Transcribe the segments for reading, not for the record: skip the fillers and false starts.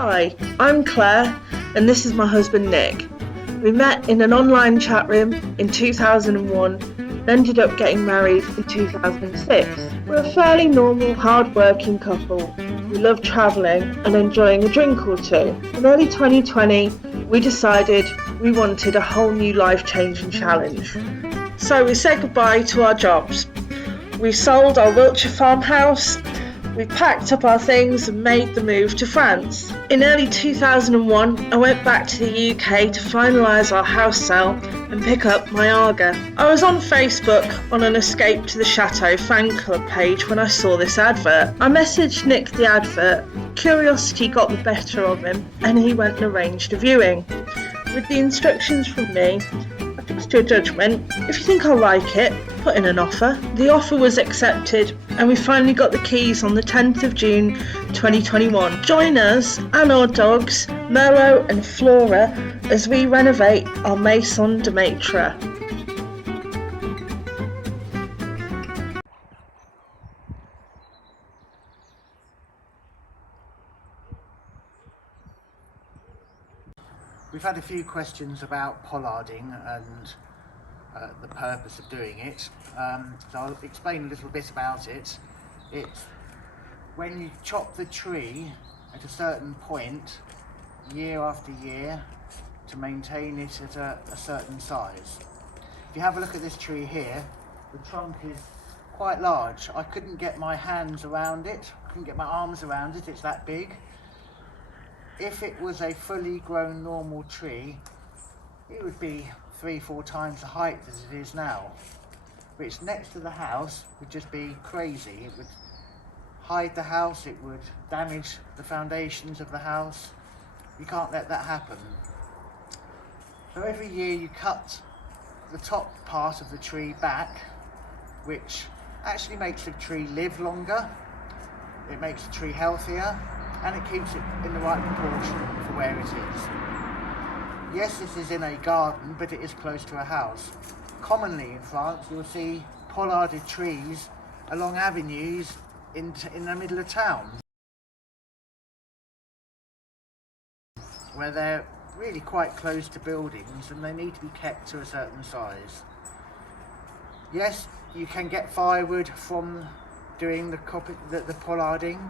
Hi, I'm Claire and this is my husband Nick. We met in an online chat room in 2001 and ended up getting married in 2006. We're a fairly normal, hard-working couple. We love travelling and enjoying a drink or two. In early 2020, we decided we wanted a whole new life-changing challenge. So we said goodbye to our jobs. We sold our Wiltshire farmhouse. We packed up our things and made the move to France. In early 2001, I went back to the UK to finalise our house sale and pick up my Aga. I was on Facebook on an Escape to the Chateau fan club page when I saw this advert. I messaged Nick the advert. Curiosity got the better of him and he went and arranged a viewing. With the instructions from me, I trust your judgment. If you think I'll like it, put in an offer. The offer was accepted and we finally got the keys on the 10th of June 2021. Join us and our dogs, Merlot and Flora, as we renovate our Maison de Maitre. We've had a few questions about pollarding and the purpose of doing it, so I'll explain a little bit about it. It's when you chop the tree at a certain point, year after year, to maintain it at a certain size. If you have a look at this tree here, the trunk is quite large. I couldn't get my hands around it, couldn't get my arms around it, it's that big. If it was a fully grown normal tree, it would be 3-4 times the height as it is now. Which next to the house would just be crazy. It would hide the house, it would damage the foundations of the house. You can't let that happen. So every year you cut the top part of the tree back, which actually makes the tree live longer, it makes the tree healthier, and it keeps it in the right proportion for where it is. Yes, this is in a garden, but it is close to a house. Commonly in France, you'll see pollarded trees along avenues in the middle of town, where they're really quite close to buildings and they need to be kept to a certain size. Yes, you can get firewood from doing the pollarding,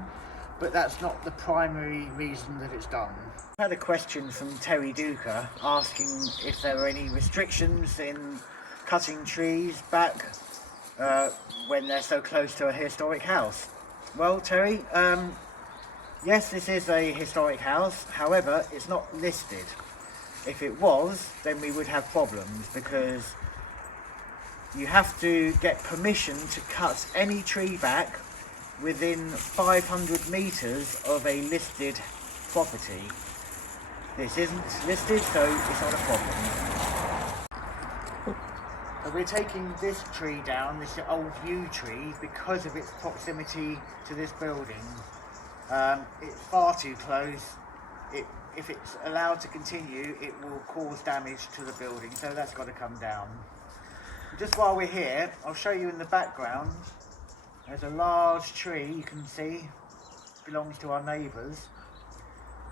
but that's not the primary reason that it's done. I had a question from Terry Duca asking if there were any restrictions in cutting trees back when they're so close to a historic house. Well, Terry, yes, this is a historic house, however, it's not listed. If it was, then we would have problems because you have to get permission to cut any tree back within 500 metres of a listed property. This isn't listed, so it's not a problem. So we're taking this tree down, this old yew tree, because of its proximity to this building. It's far too close. If it's allowed to continue, it will cause damage to the building, so that's got to come down. Just while we're here, I'll show you in the background. There's a large tree you can see, belongs to our neighbours.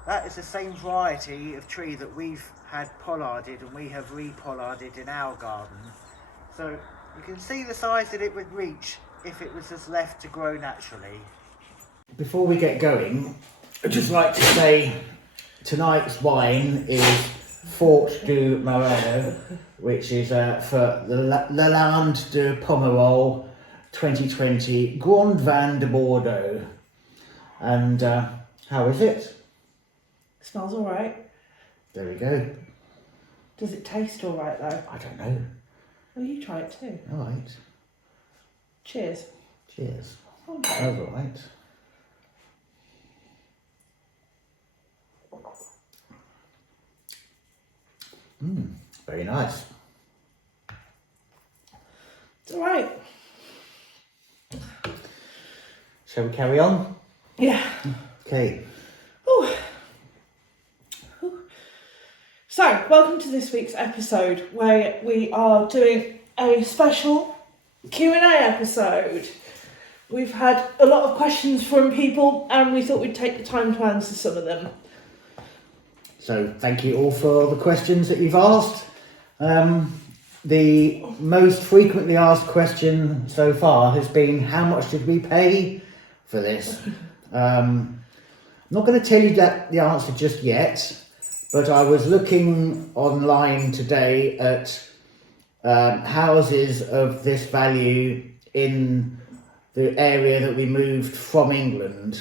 That is the same variety of tree that we've had pollarded and we have re-pollarded in our garden. So you can see the size that it would reach if it was just left to grow naturally. Before we get going, I'd just like to say tonight's wine is Fort du Merlot, which is for the Land de Pomerol 2020 Grand Vin de Bordeaux. And how is it? Smells alright. There we go. Does it taste alright though? I don't know. Well, you try it too. Alright. Cheers. Cheers. Okay. That was alright. Very nice. It's alright. Shall we carry on? Yeah. Okay. Ooh. Ooh. So, welcome to this week's episode where we are doing a special Q&A episode. We've had a lot of questions from people and we thought we'd take the time to answer some of them. So thank you all for the questions that you've asked. The most frequently asked question so far has been, how much did we pay for this? I'm not going to tell you the answer just yet, but I was looking online today at houses of this value in the area that we moved from England.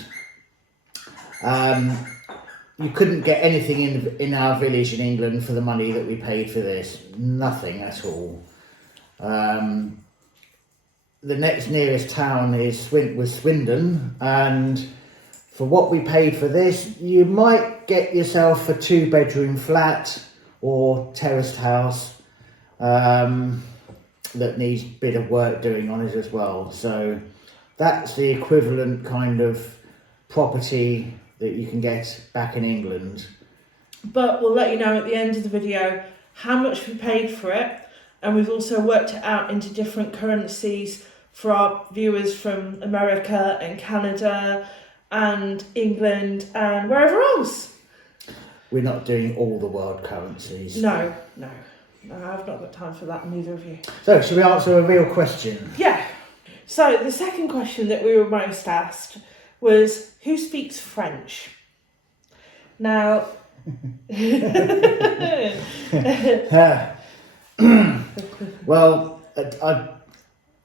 You couldn't get anything in our village in England for the money that we paid for this. Nothing at all. The next nearest town was Swindon, and for what we paid for this, you might get yourself a 2-bedroom flat or terraced house that needs a bit of work doing on it as well. So that's the equivalent kind of property that you can get back in England. But we'll let you know at the end of the video how much we paid for it, and we've also worked it out into different currencies for our viewers from America and Canada and England and wherever else. We're not doing all the world currencies. No, I've not got time for that, neither of you. So, should we answer a real question? Yeah. So the second question that we were most asked was, who speaks French? Now, well,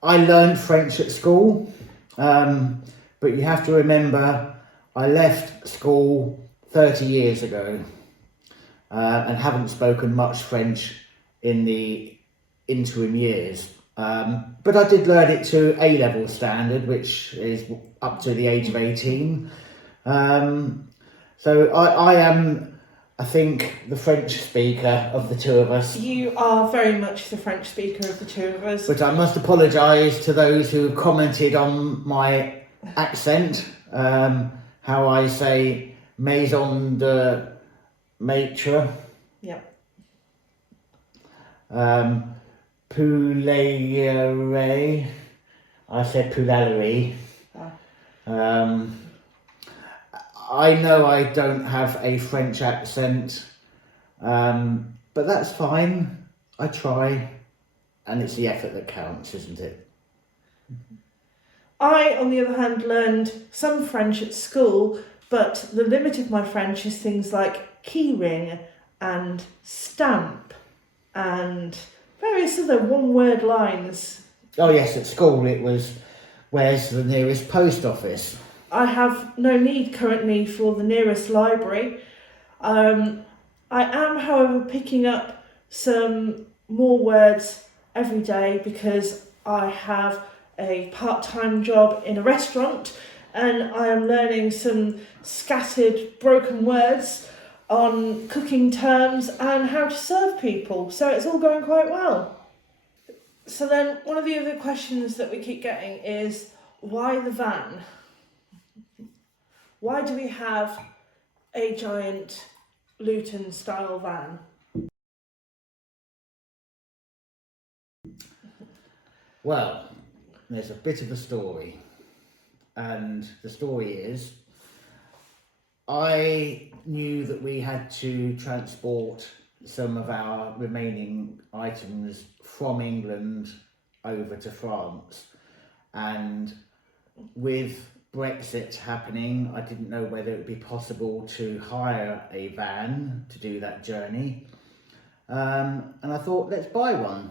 I learned French at school, but you have to remember I left school 30 years ago and haven't spoken much French in the interim years. But I did learn it to A-level standard, which is up to the age of 18. So I am, I think, the French speaker of the two of us. You are very much the French speaker of the two of us. But I must apologise to those who commented on my accent, how I say maison de maître. Yeah. Poulet, I said poulallerie. I know I don't have a French accent, but that's fine. I try, and it's the effort that counts, isn't it? I, on the other hand, learned some French at school, but the limit of my French is things like keyring and stamp and various other one-word lines. Oh yes, at school it was, where's the nearest post office? I have no need currently for the nearest library. I am, however, picking up some more words every day because I have a part-time job in a restaurant and I am learning some scattered broken words on cooking terms and how to serve people. So it's all going quite well. So then one of the other questions that we keep getting is, why the van? Why do we have a giant Luton style van? Well, there's a bit of a story, and the story is I knew that we had to transport some of our remaining items from England over to France, and with Brexit happening, I didn't know whether it would be possible to hire a van to do that journey, and I thought, let's buy one.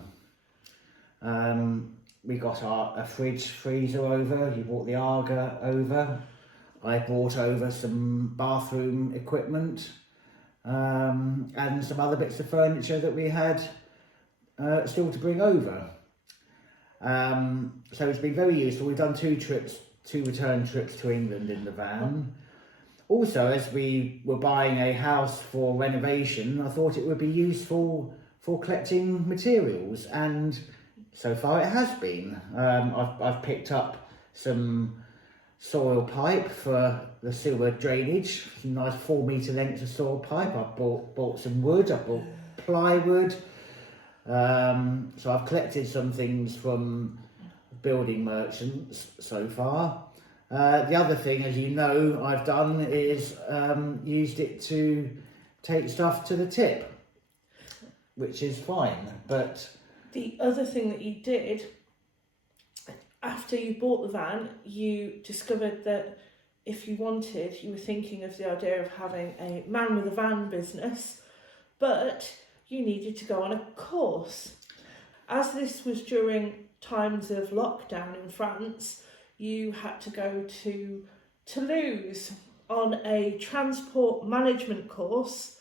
We got a freezer over, you brought the Arga over, I brought over some bathroom equipment and some other bits of furniture that we had still to bring over. So it's been very useful. We've done two return trips to England in the van. Also, as we were buying a house for renovation, I thought it would be useful for collecting materials, and so far it has been. I've picked up some soil pipe for the sewer drainage, some nice 4 metre lengths of soil pipe. I've bought some wood, I've bought plywood. So I've collected some things from building merchants so far. The other thing, as you know, I've done is used it to take stuff to the tip, which is fine. But the other thing that you did, after you bought the van, you discovered that if you wanted, you were thinking of the idea of having a man with a van business, but you needed to go on a course. As this was during times of lockdown in France, you had to go to Toulouse on a transport management course,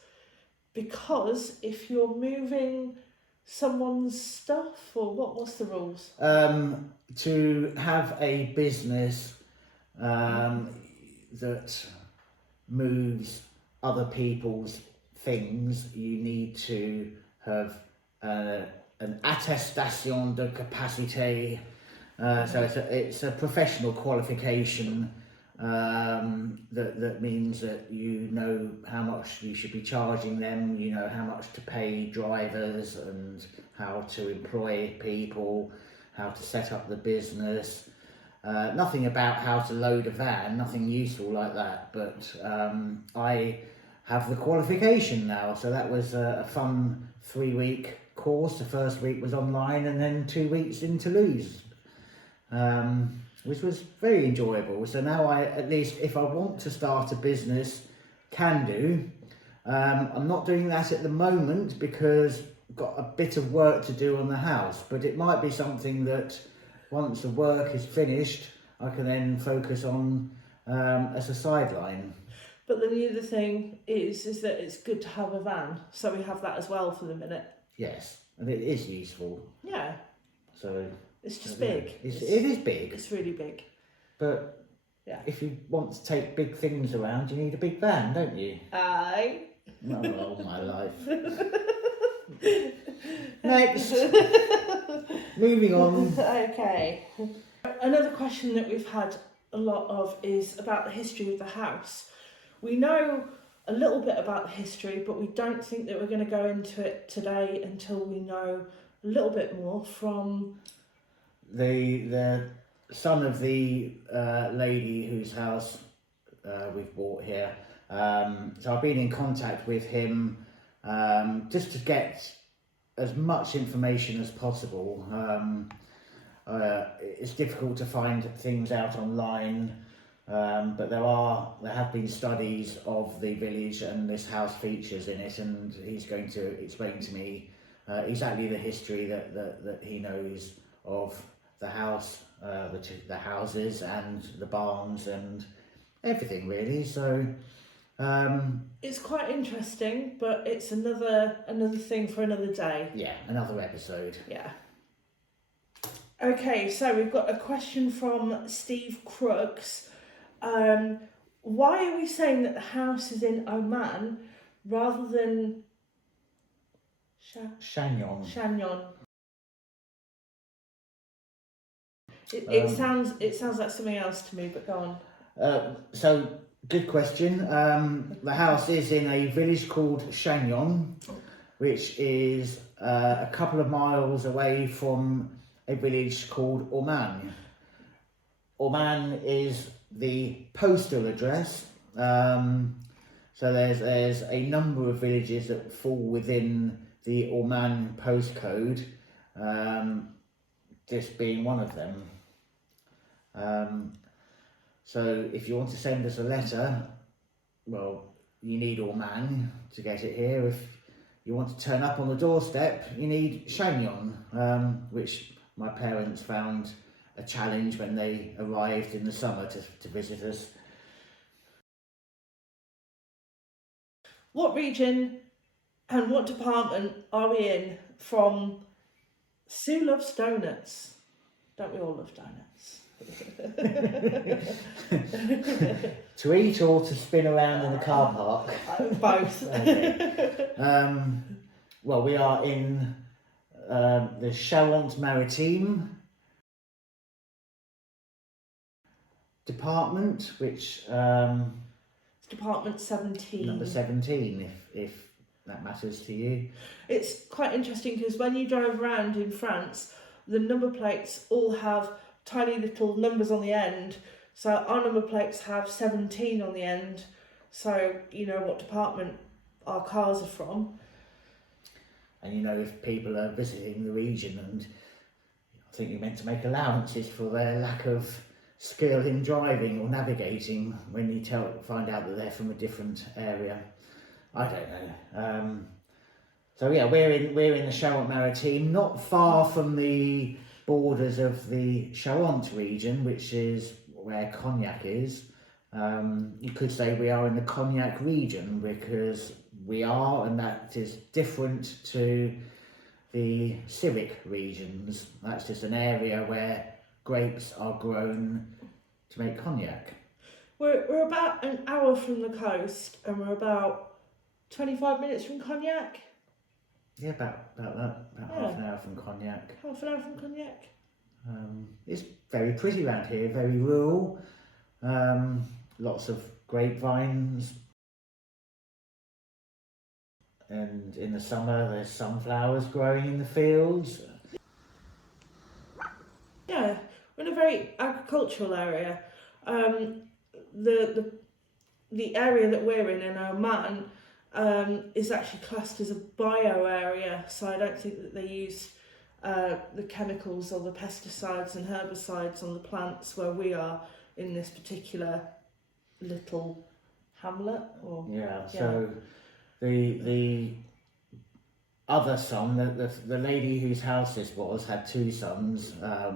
because if you're moving someone's stuff, or what's the rules? To have a business that moves other people's things, you need to have an attestation de capacité. So it's a professional qualification that means that you know how much you should be charging them, you know how much to pay drivers and how to employ people, how to set up the business. Nothing about how to load a van, nothing useful like that, but I have the qualification now, so that was a fun 3-week course. The first week was online and then 2 weeks in Toulouse, which was very enjoyable. So now I, at least if I want to start a business, can do. I'm not doing that at the moment because I've got a bit of work to do on the house, but it might be something that once the work is finished, I can then focus on as a sideline. But then the other thing is that it's good to have a van, so we have that as well for the minute. Yes, and it is useful. Yeah. So it's just big. It is big. It's really big. But yeah, if you want to take big things around, you need a big van, don't you? Aye. Not all my life. Next. Moving on. Okay. Another question that we've had a lot of is about the history of the house. We know a little bit about the history, but we don't think that we're going to go into it today until we know a little bit more from the son of the lady whose house we've bought here. So I've been in contact with him just to get as much information as possible. It's difficult to find things out online, but there have been studies of the village and this house features in it, and he's going to explain to me exactly the history that he knows of the house, the houses and the barns and everything really. So it's quite interesting, but it's another thing for another day. Yeah, another episode. Yeah. Okay, so we've got a question from Steve Crooks. Why are we saying that the house is in Oman rather than Chagnon? It sounds like something else to me, but go on. So good question. The house is in a village called Chagnon, which is a couple of miles away from a village called Oman. Oman is the postal address. So there's a number of villages that fall within the Oman postcode, this being one of them. So if you want to send us a letter, well, you need Oman to get it here. If you want to turn up on the doorstep, you need Chagnon, which my parents found a challenge when they arrived in the summer to visit us. What region and what department are we in from Sue Loves Donuts? Don't we all love donuts? To eat or to spin around in the car park? Both. Okay. Well, we are in the Charente-Maritime department, which it's department 17. Number 17, if that matters to you. It's quite interesting because when you drive around in France, the number plates all have tiny little numbers on the end. So our number plates have 17 on the end. So you know what department our cars are from. And you know, if people are visiting the region, and I think you're meant to make allowances for their lack of skill in driving or navigating when you find out that they're from a different area. I don't know. So yeah, we're in the Charente-Maritime, not far from the borders of the Charente region, which is where Cognac is. You could say we are in the Cognac region because we are, and that is different to the Cyric regions. That's just an area where grapes are grown to make cognac. We're about an hour from the coast, and we're about 25 minutes from Cognac. Yeah, about that. About half an hour from Cognac. Half an hour from Cognac. It's very pretty around here, very rural. Lots of grapevines. And in the summer, there's sunflowers growing in the fields. Yeah, we're in a very agricultural area. The area that we're in Oman, is actually classed as a bio area, so I don't think that they use the chemicals or the pesticides and herbicides on the plants where we are in this particular little hamlet. So the other son, the lady whose house this was, had two sons,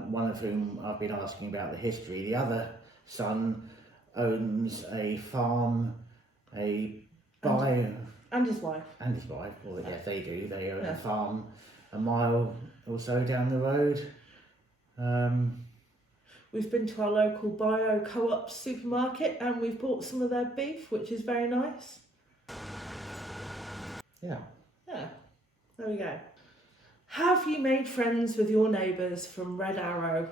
one of whom I've been asking about the history. The other son owns a farm, and his wife. Well, yeah, they do. They own a farm a mile or so down the road. We've been to our local bio co-op supermarket and we've bought some of their beef, which is very nice. Yeah. There we go. Have you made friends with your neighbours from Red Arrow?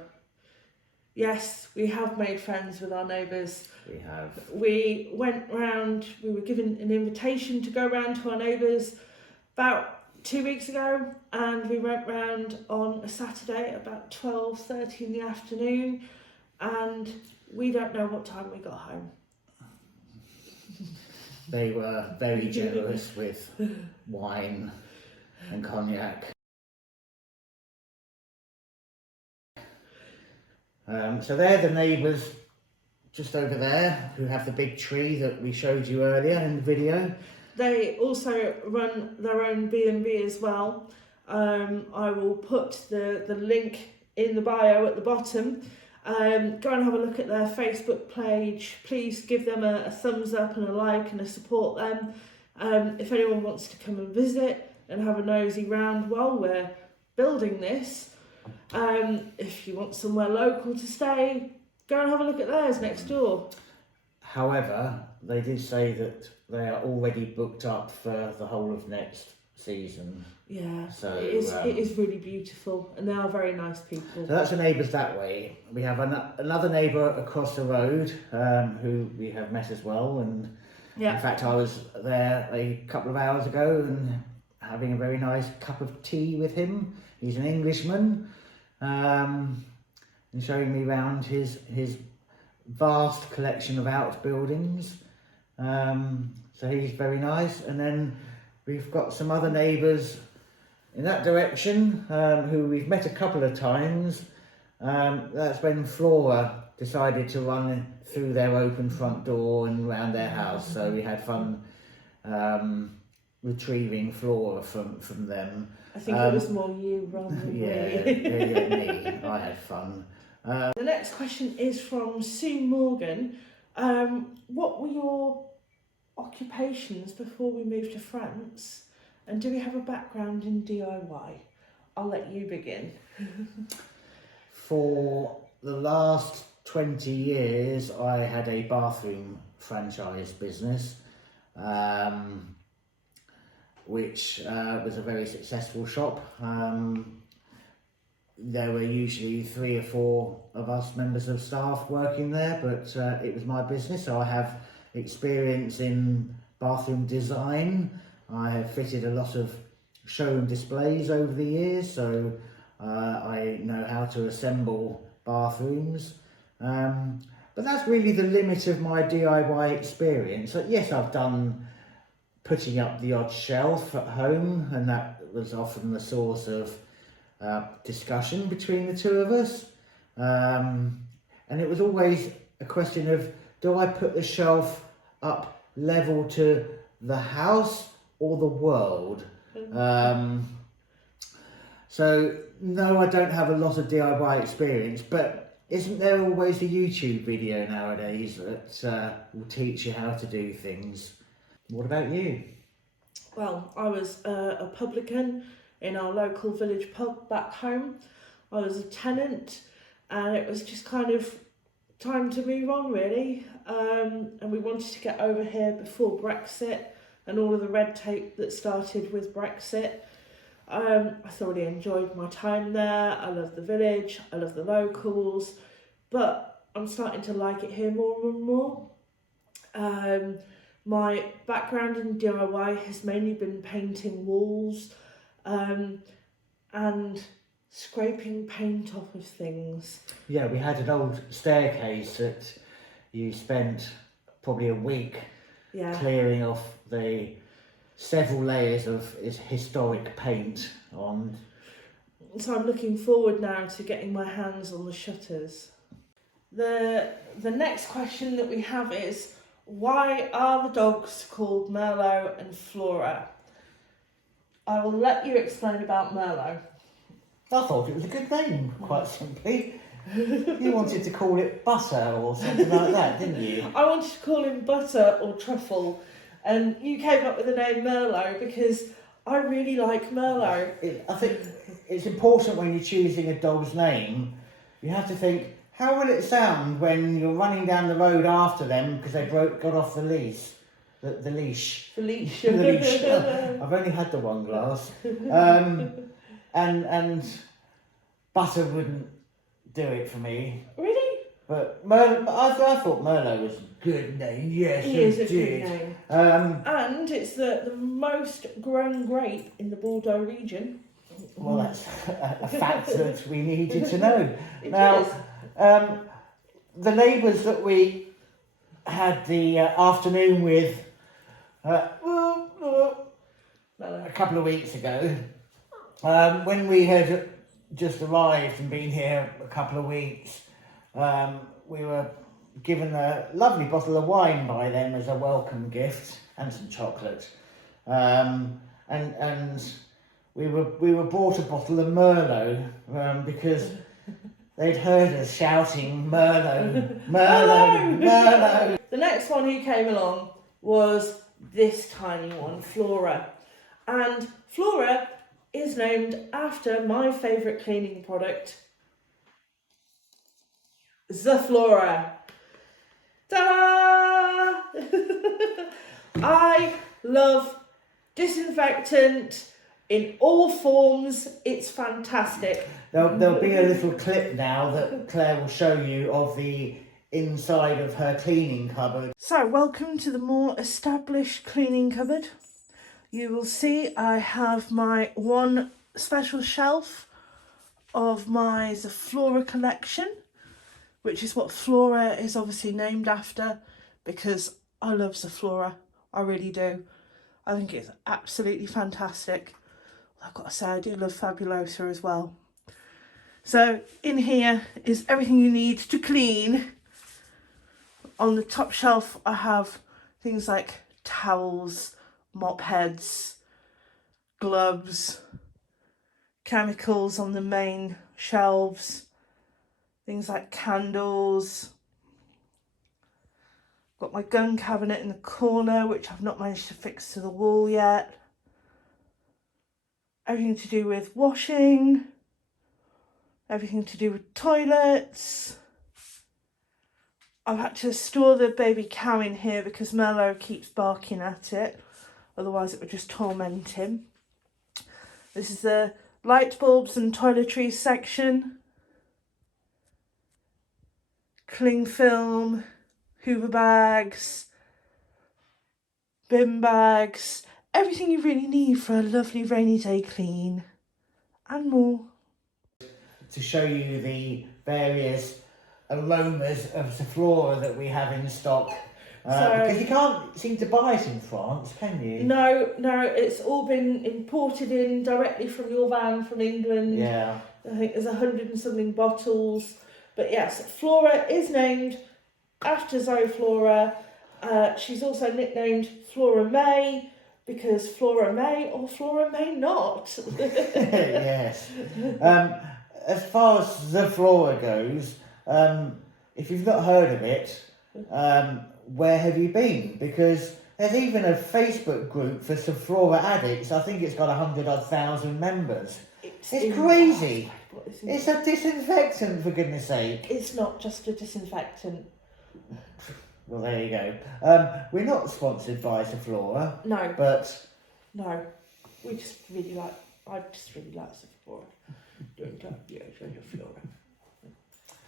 Yes, we have made friends with our neighbours. We have. We went round, we were given an invitation to go round to our neighbours about 2 weeks ago, and we went round on a Saturday about 12:30 in the afternoon, and we don't know what time we got home. They were very generous with wine and cognac. So they're the neighbours just over there who have the big tree that we showed you earlier in the video. They also run their own B&B as well. I will put the link in the bio at the bottom. Go and have a look at their Facebook page. Please give them a thumbs up and a like and support them. If anyone wants to come and visit and have a nosy round while we're building this, if you want somewhere local to stay, go and have a look at theirs next door. However, they did say that they are already booked up for the whole of next season. Yeah, so it is really beautiful, and they are very nice people. So that's the neighbours that way. We have another neighbour across the road who we have met as well, and in fact I was there a couple of hours ago and having a very nice cup of tea with him. He's an Englishman, and showing me around his vast collection of outbuildings. So he's very nice. And then we've got some other neighbours in that direction who we've met a couple of times. That's when Flora decided to run through their open front door and round their house. So we had fun retrieving Flora from them. I think it was more you rather than me. I had fun. The next question is from Sue Morgan. What were your occupations before we moved to France? And do we have a background in DIY? I'll let you begin. For the last 20 years, I had a bathroom franchise business, which was a very successful shop. There were usually 3 or 4 of us members of staff working there, but it was my business, so I have experience in bathroom design. I have fitted a lot of showroom displays over the years, so I know how to assemble bathrooms. But that's really the limit of my DIY experience. So yes, I've done putting up the odd shelf at home, and that was often the source of discussion between the two of us. And it was always a question of, do I put the shelf up level to the house or the world? So no, I don't have a lot of DIY experience, but isn't there always a YouTube video nowadays that will teach you how to do things? What about you? Well, I was a publican in our local village pub back home. I was a tenant, and it was just kind of time to move on, really. And we wanted to get over here before Brexit and all of the red tape that started with Brexit. I thoroughly enjoyed my time there. I love the village, I love the locals, but I'm starting to like it here more and more. My background in DIY has mainly been painting walls and scraping paint off of things. Yeah, we had an old staircase that you spent probably a week clearing off the several layers of historic paint on. So I'm looking forward now to getting my hands on the shutters. The next question that we have is, why are the dogs called Merlot and Flora? I will let you explain about Merlot. I thought it was a good name, quite simply. You wanted to call it Butter or something like that, didn't you? I wanted to call him Butter or Truffle, and you came up with the name Merlot because I really like Merlot. I think it's important when you're choosing a dog's name, you have to think, how will it sound when you're running down the road after them because they got off the leash? The leash. The leash. The leash. I've only had the one glass. And Butter wouldn't do it for me. Really? But I thought Merlot was a good name. Yes, it is a did. good name. And it's the most grown grape in the Bordeaux region. Well, that's a fact that we needed to know. It now, is. The neighbours that we had the afternoon with a couple of weeks ago, when we had just arrived and been here a couple of weeks, we were given a lovely bottle of wine by them as a welcome gift and some chocolate, and we were brought a bottle of Merlot because they'd heard us shouting Merlot, Merlot, Merlot. The next one who came along was this tiny one, Flora, and Flora is named after my favourite cleaning product, the Flora. Ta-da! I love disinfectant in all forms. It's fantastic. There'll be a little clip now that Claire will show you of the inside of her cleaning cupboard. So, welcome to the more established cleaning cupboard. You will see I have my one special shelf of my The Flora collection, which is what Flora is obviously named after, because I love The Flora. I really do. I think it's absolutely fantastic. I've got to say, I do love Fabulosa as well. So in here is everything you need to clean. On the top shelf I have things like towels, mop heads, gloves, chemicals on the main shelves, things like candles. Got my gun cabinet in the corner, which I've not managed to fix to the wall yet. Everything to do with washing, everything to do with toilets. I've had to store the baby cow in here because Merlot keeps barking at it, otherwise it would just torment him. This is the light bulbs and toiletries section. Cling film, Hoover bags, bin bags, everything you really need for a lovely rainy day clean, and more. To show you the various aromas of the Flora that we have in stock, Because you can't seem to buy it in France, can you? No, it's all been imported in directly from your van from England. Yeah. I think there's 100 and something bottles. But yes, Flora is named after Zoe Flora. She's also nicknamed Flora May because Flora may or Flora may not. Yes. As far as the Flora goes, if you've not heard of it, where have you been? Because there's even a Facebook group for some Flora addicts. I think it's got 100,000 members. It's crazy. It's a disinfectant, for goodness sake. It's not just a disinfectant. Well, there you go. We're not sponsored by Sephora. No. But... No. I just really like Sephora. Don't Flora.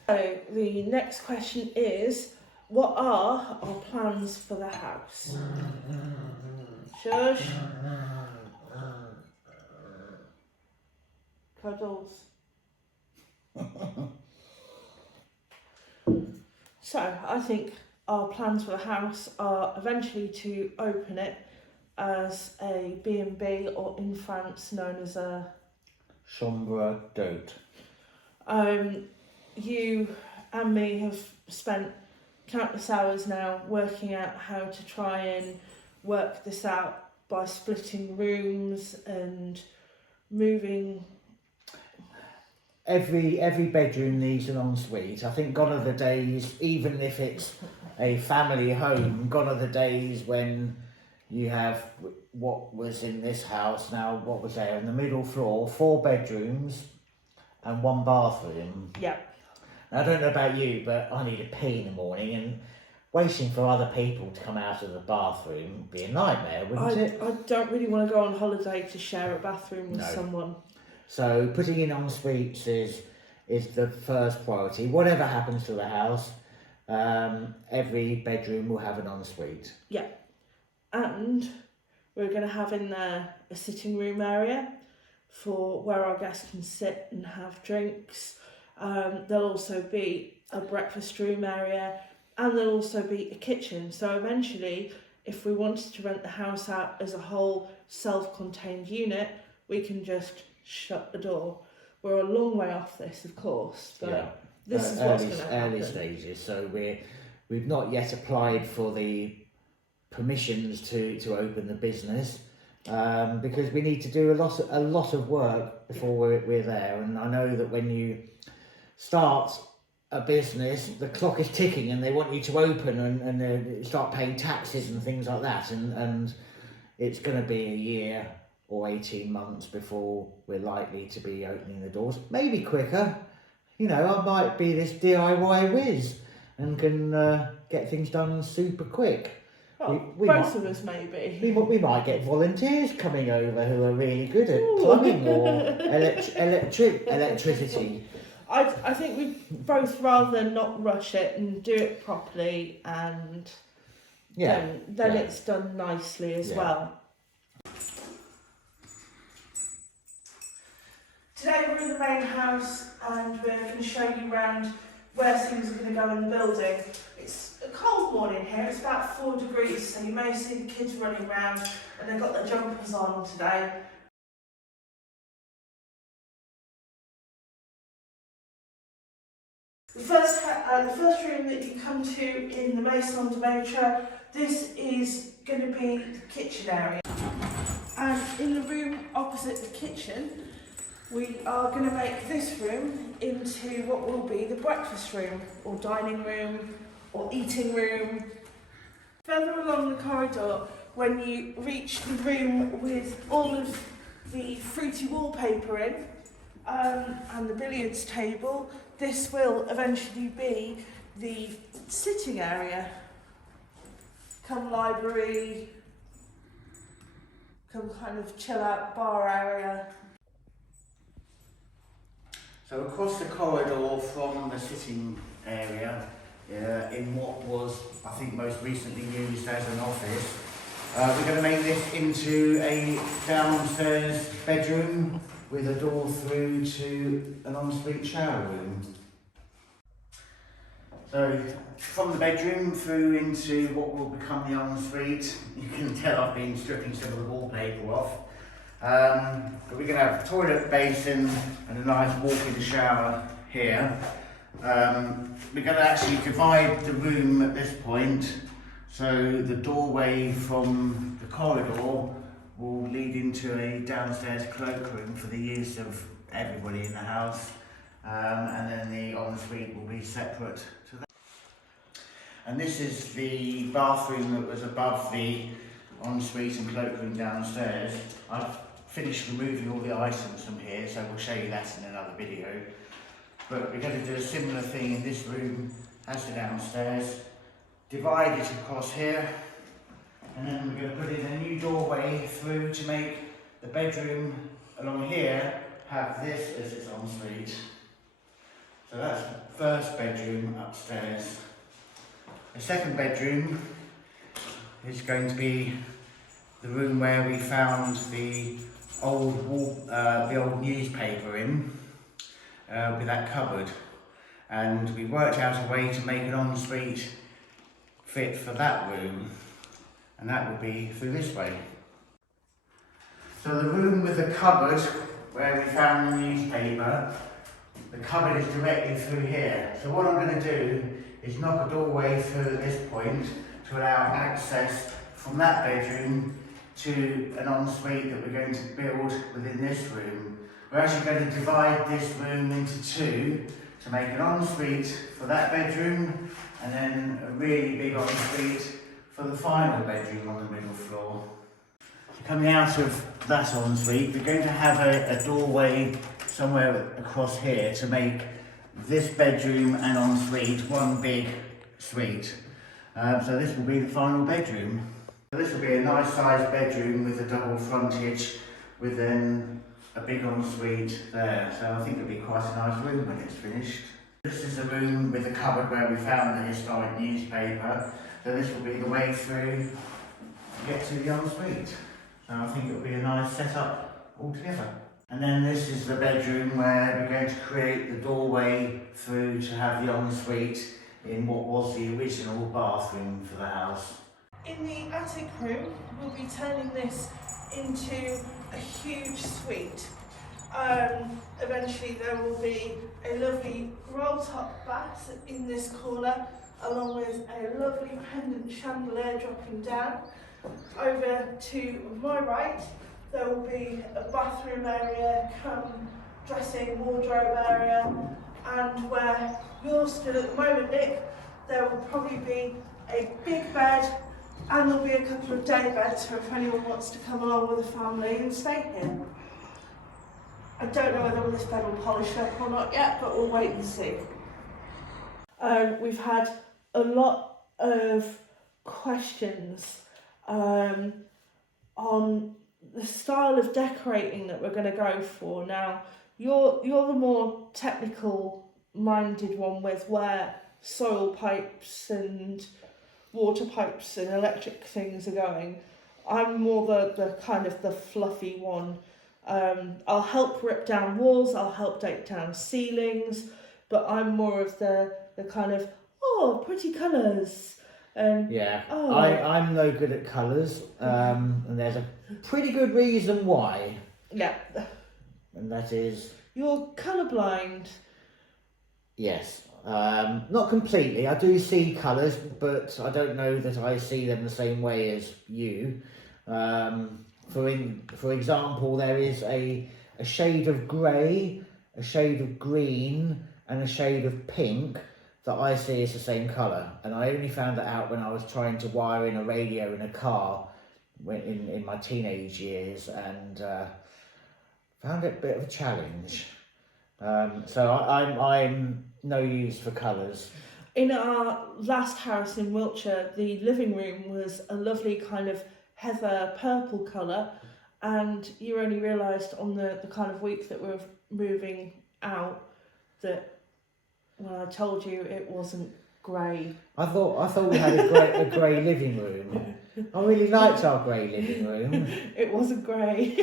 So, the next question is, what are our plans for the house? Shush. Cuddles. So, I think our plans for the house are eventually to open it as a B&B, or in France known as a chambre d'hôte. You and me have spent countless hours now working out how to try and work this out by splitting rooms and moving. Every bedroom needs an ensuite. I think gone are the days, even if it's a family home, gone are the days when you have what was in this house now, what was there on the middle floor, 4 bedrooms and 1 bathroom. Yeah. Now, I don't know about you, but I need a pee in the morning, and waiting for other people to come out of the bathroom would be a nightmare, wouldn't it? I don't really want to go on holiday to share a bathroom with someone. So putting in ensuites is the first priority. Whatever happens to the house, every bedroom will have an ensuite. Yeah. And we're going to have in there a sitting room area for where our guests can sit and have drinks. There'll also be a breakfast room area, and there'll also be a kitchen. So eventually, if we wanted to rent the house out as a whole self-contained unit, we can just shut the door. We're a long way off this, of course, but this is what's going to happen. Early stages, so we've not yet applied for the permissions to open the business, because we need to do a lot of work before we're there. And I know that when you start a business, the clock is ticking and they want you to open and start paying taxes and things like that, and it's going to be a year or 18 months before we're likely to be opening the doors. Maybe quicker. You know, I might be this DIY whiz and can get things done super quick. Well, both of us maybe. We might get volunteers coming over who are really good at plumbing or electricity. I think we'd both rather not rush it and do it properly, and then it's done nicely as well. Today we're in the main house and we're going to show you around where things are going to go in the building. It's a cold morning here, it's about 4 degrees, so you may see the kids running around and they've got their jumpers on today. The first room that you come to in the Maison de Maitre, this is going to be the kitchen area. And in the room opposite the kitchen, we are going to make this room into what will be the breakfast room, or dining room, or eating room. Further along the corridor, when you reach the room with all of the fruity wallpaper in, and the billiards table, this will eventually be the sitting area. Come library, come kind of chill out bar area. So across the corridor from the sitting area, in what was, I think, most recently used as an office, we're going to make this into a downstairs bedroom with a door through to an ensuite shower room. So from the bedroom through into what will become the ensuite, you can tell I've been stripping some of the wallpaper off. But we're going to have a toilet basin and a nice walk-in shower here. We're going to actually divide the room at this point, so the doorway from the corridor will lead into a downstairs cloakroom for the use of everybody in the house, and then the ensuite will be separate to that. And this is the bathroom that was above the ensuite and cloakroom downstairs. I've finished removing all the items from here, so we'll show you that in another video. But we're going to do a similar thing in this room as the downstairs. Divide it across here, and then we're going to put in a new doorway through to make the bedroom along here have this as its ensuite. So that's the first bedroom upstairs. The second bedroom is going to be the room where we found the old newspaper in, with that cupboard, and we worked out a way to make an ensuite fit for that room, and that will be through this way. So the room with the cupboard where we found the newspaper, the cupboard is directly through here. So what I'm going to do is knock a doorway through at this point to allow access from that bedroom to an ensuite that we're going to build within this room. We're actually going to divide this room into two to make an ensuite for that bedroom, and then a really big ensuite for the final bedroom on the middle floor. Coming out of that ensuite, we're going to have a doorway somewhere across here to make this bedroom and ensuite one big suite. So this will be the final bedroom. So this will be a nice sized bedroom with a double frontage, with then a big ensuite there. So I think it'll be quite a nice room when it's finished. This is the room with the cupboard where we found the historic newspaper. So this will be the way through to get to the ensuite. So I think it'll be a nice setup altogether. And then this is the bedroom where we're going to create the doorway through to have the ensuite in what was the original bathroom for the house. In the attic room, we'll be turning this into a huge suite. Eventually there will be a lovely roll-top bath in this corner, along with a lovely pendant chandelier dropping down. Over to my right, there will be a bathroom area, dressing, wardrobe area, and where you're stood at the moment, Nick, there will probably be a big bed, and there'll be a couple of day beds for if anyone wants to come along with a family and stay here. I don't know whether this bed will polish up or not yet, but we'll wait and see. We've had a lot of questions on the style of decorating that we're going to go for. Now, you're the more technical minded one with where soil pipes and water pipes and electric things are going. I'm more the kind of the fluffy one. I'll help rip down walls, I'll help take down ceilings, but I'm more of the kind of, oh, pretty colours. Yeah, oh. I'm no good at colours, and there's a pretty good reason why. Yeah. And that is... You're colourblind. Yes. Not completely. I do see colours, but I don't know that I see them the same way as you. For example, there is a shade of grey, a shade of green, and a shade of pink that I see as the same colour. And I only found that out when I was trying to wire in a radio in a car in my teenage years, and found it a bit of a challenge. So I'm no use for colours. In our last house in Wiltshire, the living room was a lovely kind of heather purple colour, and you only realised on the kind of week that we were moving out that when I told you it wasn't grey. I thought we had a grey living room. I really liked our grey living room. It wasn't grey.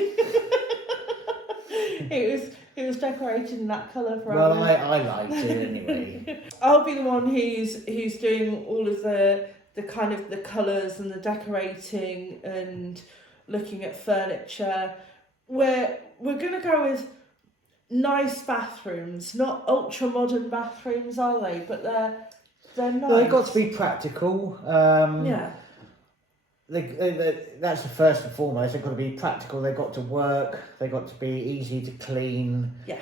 it was decorated in that colour for Well, Alan. I liked it anyway. I'll be the one who's doing all of the kind of the colours and the decorating and looking at furniture. We're gonna go with nice bathrooms, not ultra modern bathrooms, are they? But they're nice. Well, they've got to be practical. Yeah. That's the first and foremost. They've got to be practical. They've got to work. They've got to be easy to clean. Yeah.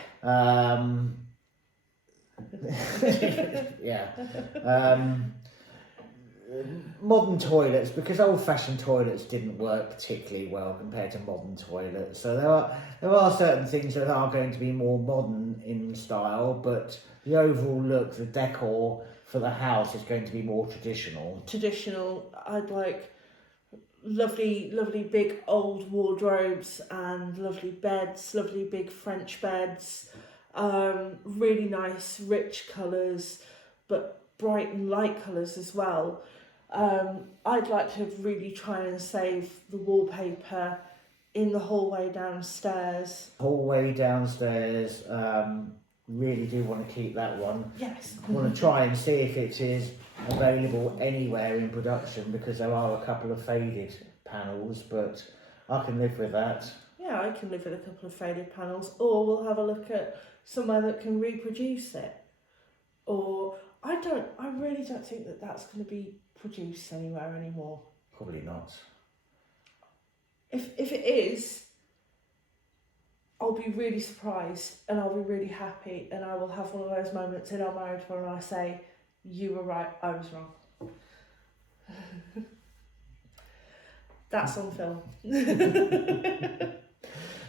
Yeah. Modern toilets, because old-fashioned toilets didn't work particularly well compared to modern toilets. So there are certain things that are going to be more modern in style, but the overall look, the decor for the house is going to be more traditional. Traditional. I'd like lovely big old wardrobes and lovely beds, lovely big French beds, really nice rich colours, but bright and light colours as well. I'd like to really try and save the wallpaper in the hallway downstairs. Hallway downstairs, really do want to keep that one. Yes. I want to try and see if it is available anywhere in production, because there are a couple of faded panels, but I can live with that. Yeah, I can live with a couple of faded panels, or we'll have a look at somewhere that can reproduce it. Or I really don't think that that's going to be produced anywhere anymore. Probably not. If it is, I'll be really surprised and I'll be really happy, and I will have one of those moments in our marriage where I say, you were right, I was wrong. That's on film.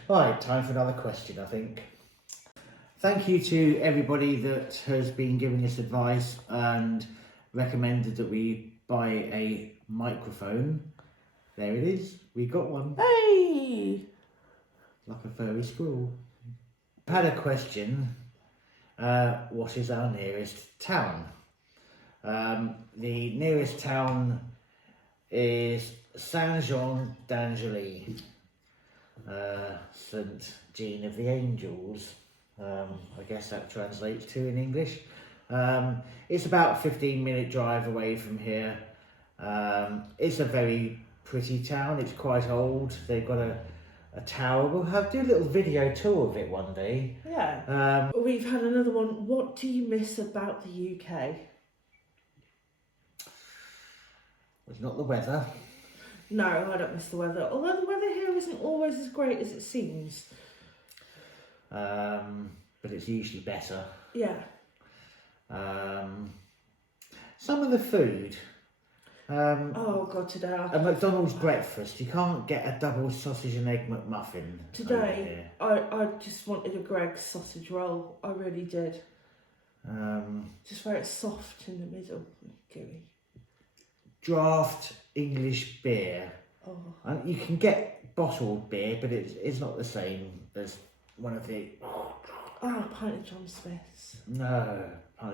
Right, time for another question, I think. Thank you to everybody that has been giving us advice and recommended that we buy a microphone. There it is, we got one. Hey! Like a furry squirrel. I've had a question, what is our nearest town? The nearest town is Saint-Jean d'Angely, St. Jean of the Angels, I guess that translates to in English. It's about a 15-minute drive away from here. It's a very pretty town, it's quite old, they've got a tower. We'll do a little video tour of it one day. Yeah. We've had another one. What do you miss about the UK? It's not the weather. No, I don't miss the weather. Although the weather here isn't always as great as it seems. But it's usually better. Yeah. Some of the food. Oh God, today A McDonald's breakfast. You can't get a double sausage and egg McMuffin. Today, I just wanted a Greg's sausage roll. I really did. Just where it's soft in the middle, gooey. Draft English beer. Oh. And you can get bottled beer, but it's not the same as one of the. Oh, a pint of John Smith's. No,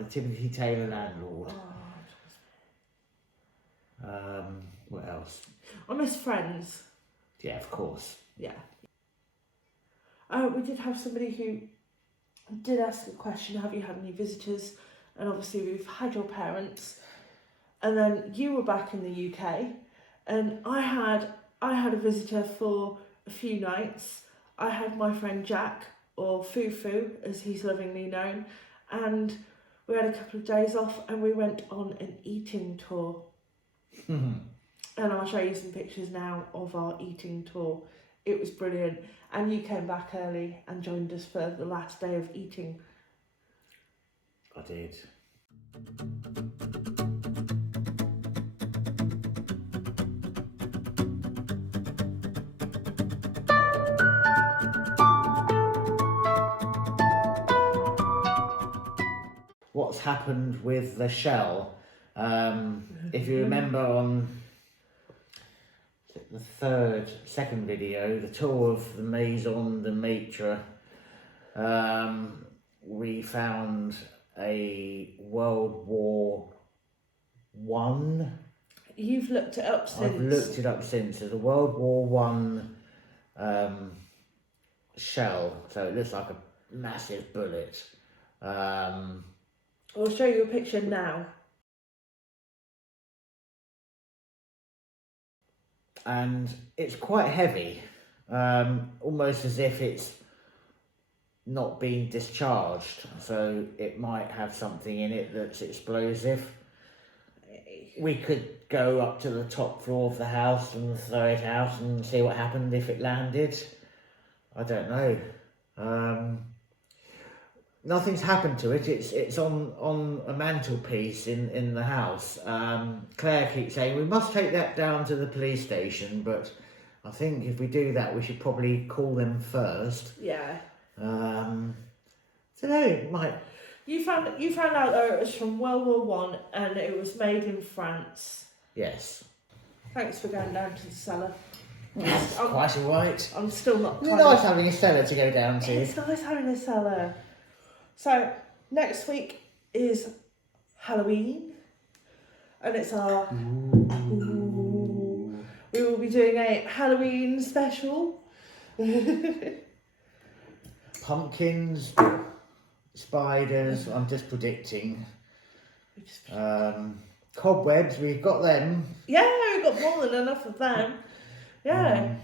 Timothy Taylor Landlord. Oh. What else? I miss Friends. Yeah, of course. Yeah. We did have somebody who did ask a question, have you had any visitors? And obviously we've had your parents, and then you were back in the UK, and I had a visitor for a few nights. I had my friend Jack, or Fufu as he's lovingly known, and we had a couple of days off and we went on an eating tour. And I'll show you some pictures now of our eating tour. It was brilliant. And you came back early and joined us for the last day of eating. I did. What's happened with the shell? If you remember on the second video, the tour of the Maison de Maitre, we found a World War One. You've looked it up since. I've looked it up since. There's a World War One shell, so it looks like a massive bullet. I'll show you a picture now. And it's quite heavy, almost as if it's not being discharged, so it might have something in it that's explosive. We could go up to the top floor of the house and throw it out and see what happened if it landed. I don't know. Nothing's happened to it. It's on a mantelpiece in the house. Claire keeps saying we must take that down to the police station, but I think if we do that, we should probably call them first. Yeah. Don't know. It might. You found out though it was from World War One and it was made in France. Yes. Thanks for going down to the cellar. That's quite alright. I'm still not. It's nice having a cellar to go down to. It's nice having a cellar. So next week is Halloween, and it's our. Ooh. We will be doing a Halloween special. Pumpkins, spiders. I'm just predicting. Cobwebs. We've got them. Yeah, we've got more than enough of them. Yeah.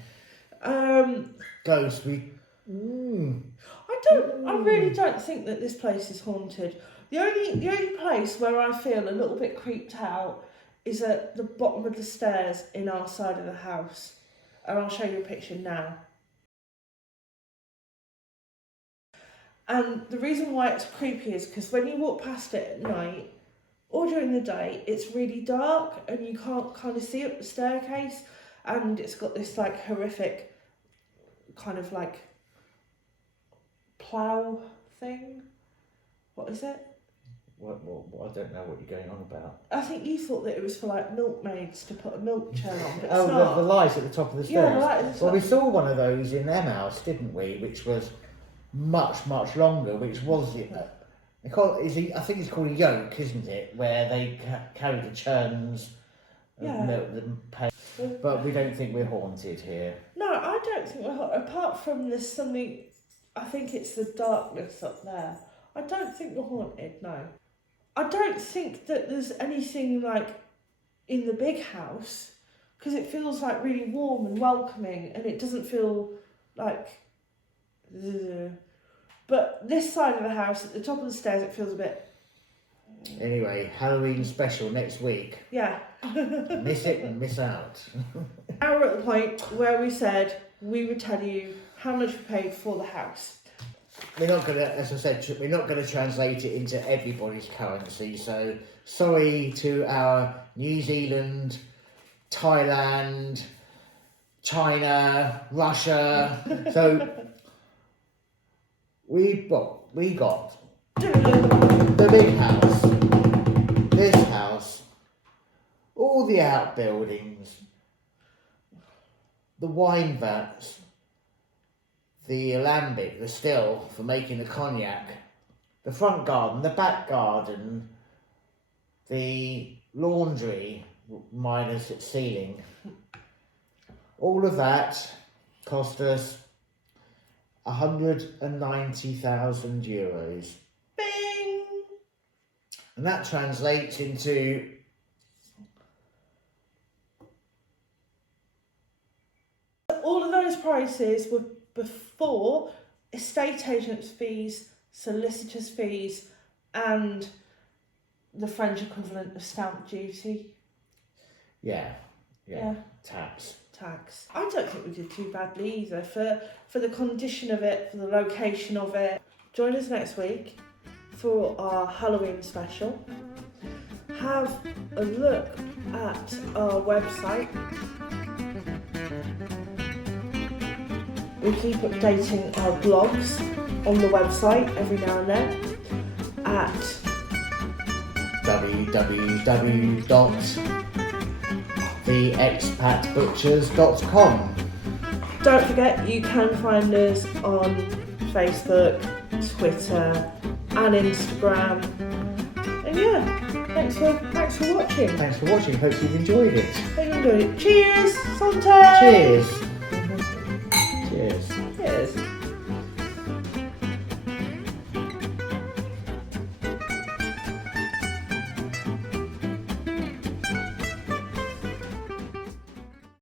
Ghosts. I really don't think that this place is haunted. The only place where I feel a little bit creeped out is at the bottom of the stairs in our side of the house. And I'll show you a picture now. And the reason why it's creepy is because when you walk past it at night or during the day, it's really dark and you can't kind of see up the staircase, and it's got this like horrific kind of like plough thing. What is it? What, I don't know what you're going on about. I think you thought that it was for like milkmaids to put a milk churn on, but it's Oh, not. the light at the top of the stairs. Yeah, the light at the Well, top. we saw one of those in their house, didn't we? Which was much longer. Which was it? I think it's called a yoke, isn't it? Where they carry the churns, Yeah. milk them, pay. But we don't think we're haunted here. No, I don't think we're apart from there's something. I think it's the darkness up there. I don't think we're haunted. No, I don't think that there's anything like in the big house because it feels like really warm and welcoming, and it doesn't feel like. Ugh. But this side of the house, at the top of the stairs, it feels a bit. Anyway, Halloween special next week. Yeah. Miss it and miss out. Now we're at the point where we said we would tell you how much we paid for the house. We're not going to, as I said, we're not going to translate it into everybody's currency. So sorry to our New Zealand, Thailand, China, Russia. So we got the big house, this house, all the outbuildings, the wine vats, the alembic, the still for making the cognac, the front garden, the back garden, the laundry minus its ceiling. All of that cost us €190,000. Bing! And that translates into all of those prices were before estate agents' fees, solicitors' fees, and the French equivalent of stamp duty. yeah, tax. I don't think we did too badly either for the condition of it, for the location of it. Join us next week for our Halloween special. Have a look at our website. We keep updating our blogs on the website every now and then at www.theexpatbutchers.com. Don't forget you can find us on Facebook, Twitter and Instagram. And yeah, thanks for watching. Thanks for watching. Hope you've enjoyed it. Hope you enjoyed it. Cheers, Santé! Cheers.